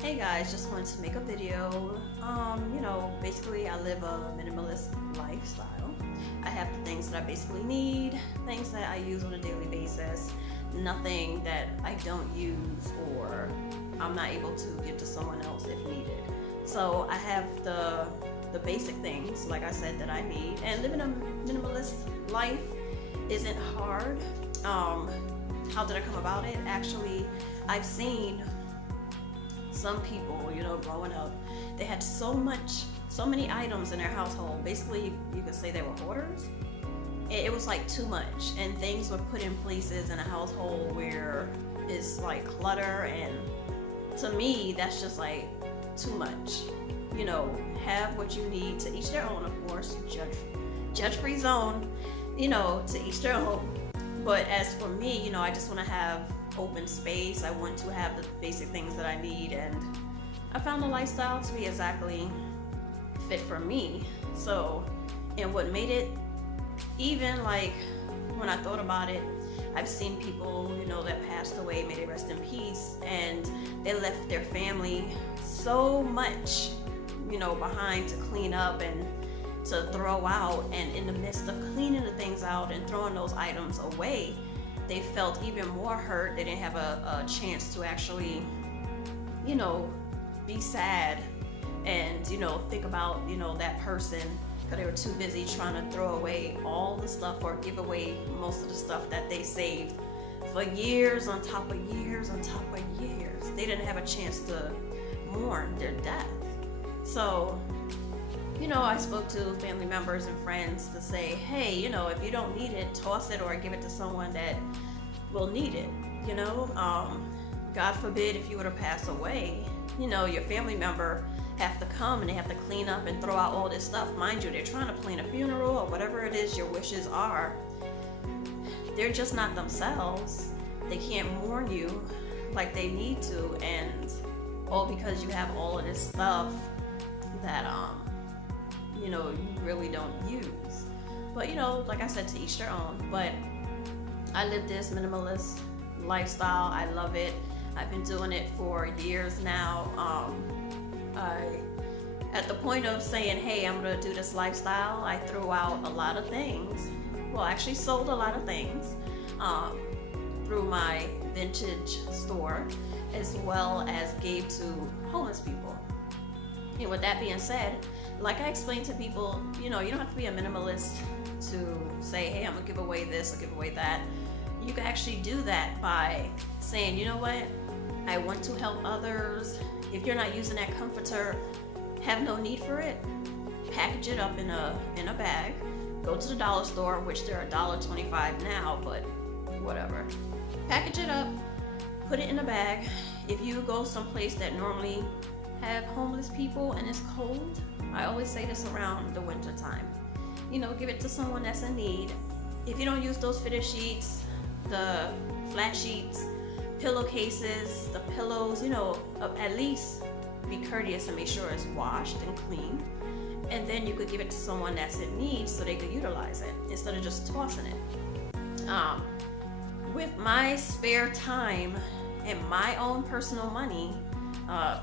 Hey guys, just wanted to make a video. Basically I live a minimalist lifestyle. I have the things that I basically need, things that I use on a daily basis, nothing that I don't use or I'm not able to give to someone else if needed. So I have the basic things, like I said, that I need. And living a minimalist life isn't hard. How did I come about it? Actually, I've seen some people, growing up, they had so many items in their household. Basically, you could say they were hoarders. It was like too much, and things were put in places in a household where it's like clutter, and to me, that's just like too much. Have what you need, to each their own, of course. Judge free zone. To each their own. But as for me, I just want to have open space. I want to have the basic things that I need, and I found the lifestyle to be exactly fit for me. So, and what made it, even like when I thought about it, I've seen people, that passed away, may they rest in peace, and they left their family so much, behind to clean up and to throw out. And in the midst of cleaning the things out and throwing those items away, they felt even more hurt. They didn't have a chance to actually, be sad and, think about, that person, because they were too busy trying to throw away all the stuff or give away most of the stuff that they saved for years on top of years on top of years. They didn't have a chance to mourn their death. So, I spoke to family members and friends to say, hey, if you don't need it, toss it or give it to someone that will need it. God forbid if you were to pass away, your family member have to come and they have to clean up and throw out all this stuff. Mind you, they're trying to plan a funeral or whatever it is your wishes are. They're just not themselves. They can't mourn you like they need to, and all because you have all of this stuff that you really don't use. But like I said, to each their own. But I live this minimalist lifestyle. I love it. I've been doing it for years now. At the point of saying, hey, I'm gonna do this lifestyle, I threw out a lot of things. Well, actually sold a lot of things through my vintage store, as well as gave to homeless people. And with that being said, like I explained to people, you don't have to be a minimalist to say, hey, I'm gonna give away this or give away that. You can actually do that by saying, you know what, I want to help others. If you're not using that comforter, have no need for it, package it up in a bag, go to the dollar store, which they're $1.25 now, but whatever. Package it up, put it in a bag. If you go someplace that normally have homeless people and it's cold, I always say this around the winter time, give it to someone that's in need. If you don't use those fitted sheets, the flat sheets, pillowcases, the pillows, at least be courteous and make sure it's washed and clean. And then you could give it to someone that's in need so they could utilize it instead of just tossing it. With my spare time and my own personal money,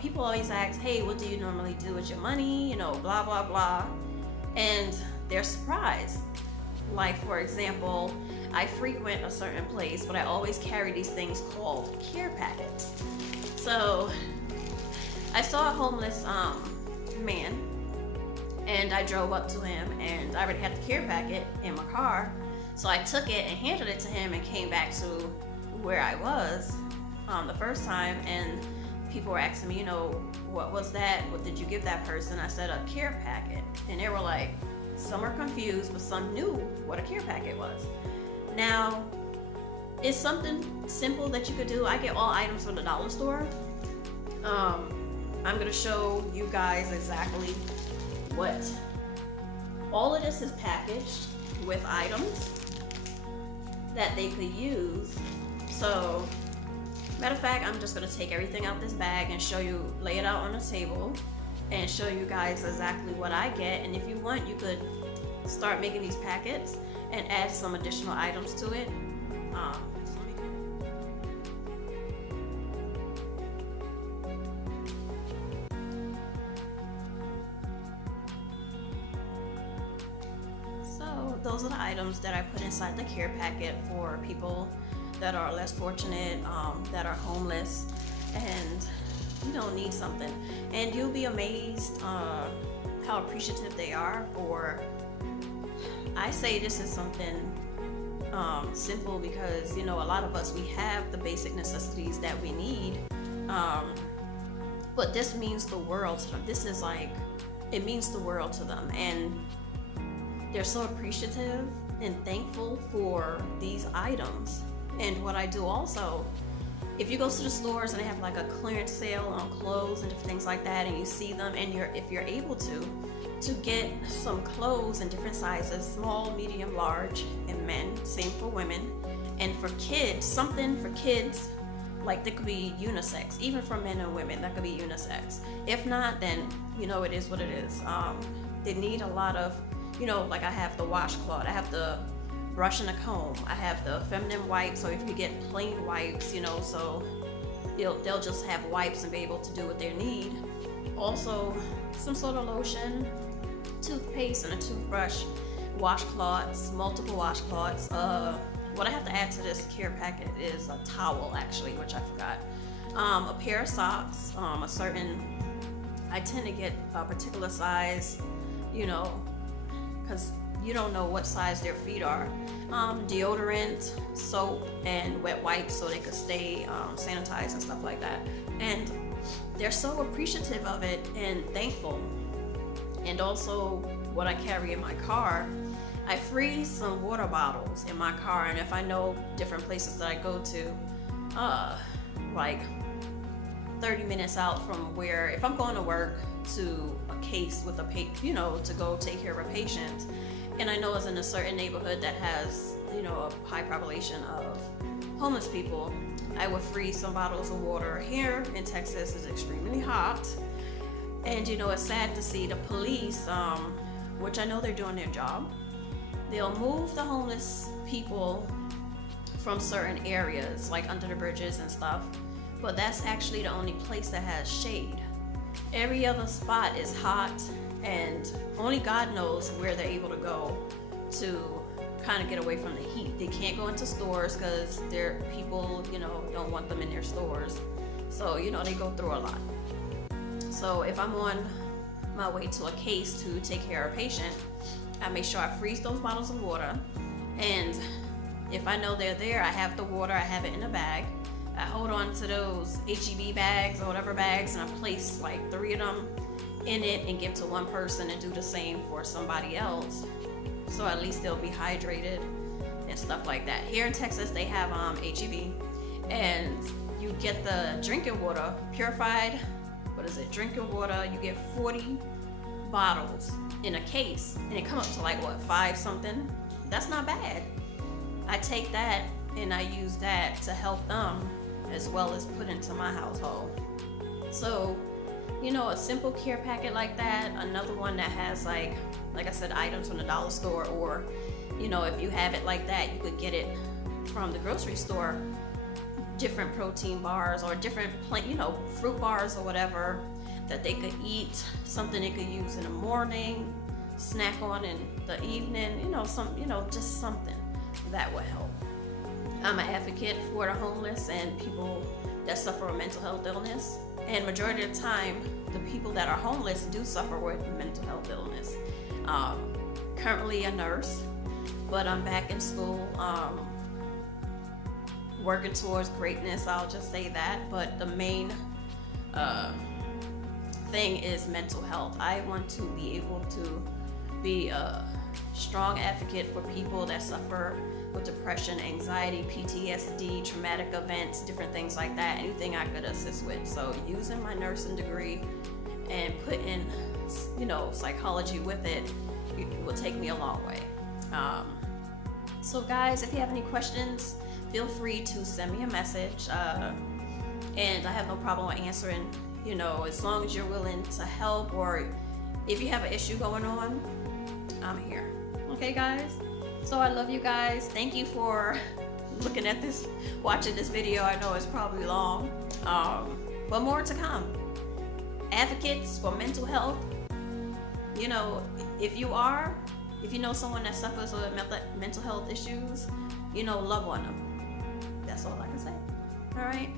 people always ask, hey, what do you normally do with your money? Blah, blah, blah. And they're surprised. Like, for example, I frequent a certain place, but I always carry these things called care packets. So I saw a homeless man, and I drove up to him, and I already had the care packet in my car. So I took it and handed it to him and came back to where I was the first time, and people were asking me, what was that? What did you give that person? I said, a care packet. And they were like, some are confused, but some knew what a care packet was. Now, it's something simple that you could do. I get all items from the dollar store. I'm gonna show you guys exactly what all of this is packaged with items that they could use. So, matter of fact, I'm just gonna take everything out this bag and show you, lay it out on the table and show you guys exactly what I get. And if you want, you could start making these packets and add some additional items to it. those are the items that I put inside the care packet for people that are less fortunate, that are homeless, and need something. And you'll be amazed how appreciative they are for. I say this is something simple because a lot of us, we have the basic necessities that we need, but this means the world to them. This is like, it means the world to them, and they're so appreciative and thankful for these items. And what I do also, if you go to the stores and they have like a clearance sale on clothes and different things like that, and you see them, and if you're able to get some clothes in different sizes, small, medium, large, and men, same for women, and for kids, something for kids, like that could be unisex, even for men and women, that could be unisex. If not, then it is what it is. They need a lot of, like I have the washcloth, I have the brush and a comb, I have the feminine wipes, so if you get plain wipes, so they'll just have wipes and be able to do what they need. Also, some sort of lotion, toothpaste, and a toothbrush, washcloths, multiple washcloths. What I have to add to this care packet is a towel, actually, which I forgot. A pair of socks, I tend to get a particular size, because you don't know what size their feet are. Deodorant, soap, and wet wipes so they could stay sanitized and stuff like that. And they're so appreciative of it and thankful. And also, what I carry in my car, I freeze some water bottles in my car, and if I know different places that I go to, like 30 minutes out from where, if I'm going to work to a case with to go take care of a patient, and I know it's in a certain neighborhood that has, a high population of homeless people, I would freeze some bottles of water. Here in Texas is extremely hot, and it's sad to see the police, which I know they're doing their job. They'll move the homeless people from certain areas, like under the bridges and stuff, but that's actually the only place that has shade. Every other spot is hot, and only God knows where they're able to go to kind of get away from the heat. They can't go into stores because their people, don't want them in their stores. So, they go through a lot. So if I'm on my way to a case to take care of a patient, I make sure I freeze those bottles of water, and if I know they're there, I have the water, I have it in a bag. I hold on to those HEB bags or whatever bags, and I place like 3 of them in it and give to one person and do the same for somebody else, so at least they'll be hydrated and stuff like that. Here in Texas, they have HEB, and you get the drinking water, purified, drinking water, you get 40 bottles in a case, and it comes up to like what, 5 something. That's not bad. I take that and I use that to help them as well as put into my household. So a simple care packet like that. Another one that has like I said, items from the dollar store, or if you have it like that, you could get it from the grocery store, different protein bars or different fruit bars or whatever that they could eat, something they could use in the morning, snack on in the evening, just something that would help. I'm an advocate for the homeless and people that suffer with mental health illness, and majority of the time the people that are homeless do suffer with mental health illness. Currently a nurse, but I'm back in school, working towards greatness, I'll just say that. But the main thing is mental health. I want to be able to be a strong advocate for people that suffer with depression, anxiety, PTSD, traumatic events, different things like that, anything I could assist with. So using my nursing degree and putting psychology with it will take me a long way. So guys, if you have any questions, feel free to send me a message, and I have no problem with answering, as long as you're willing to help, or if you have an issue going on, I'm here. Okay guys, so I love you guys. Thank you for looking at this, watching this video. I know it's probably long, but more to come. Advocates for mental health, if If you know someone that suffers with mental health issues, love on them. That's all I can say. All right.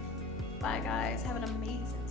Bye, guys. Have an amazing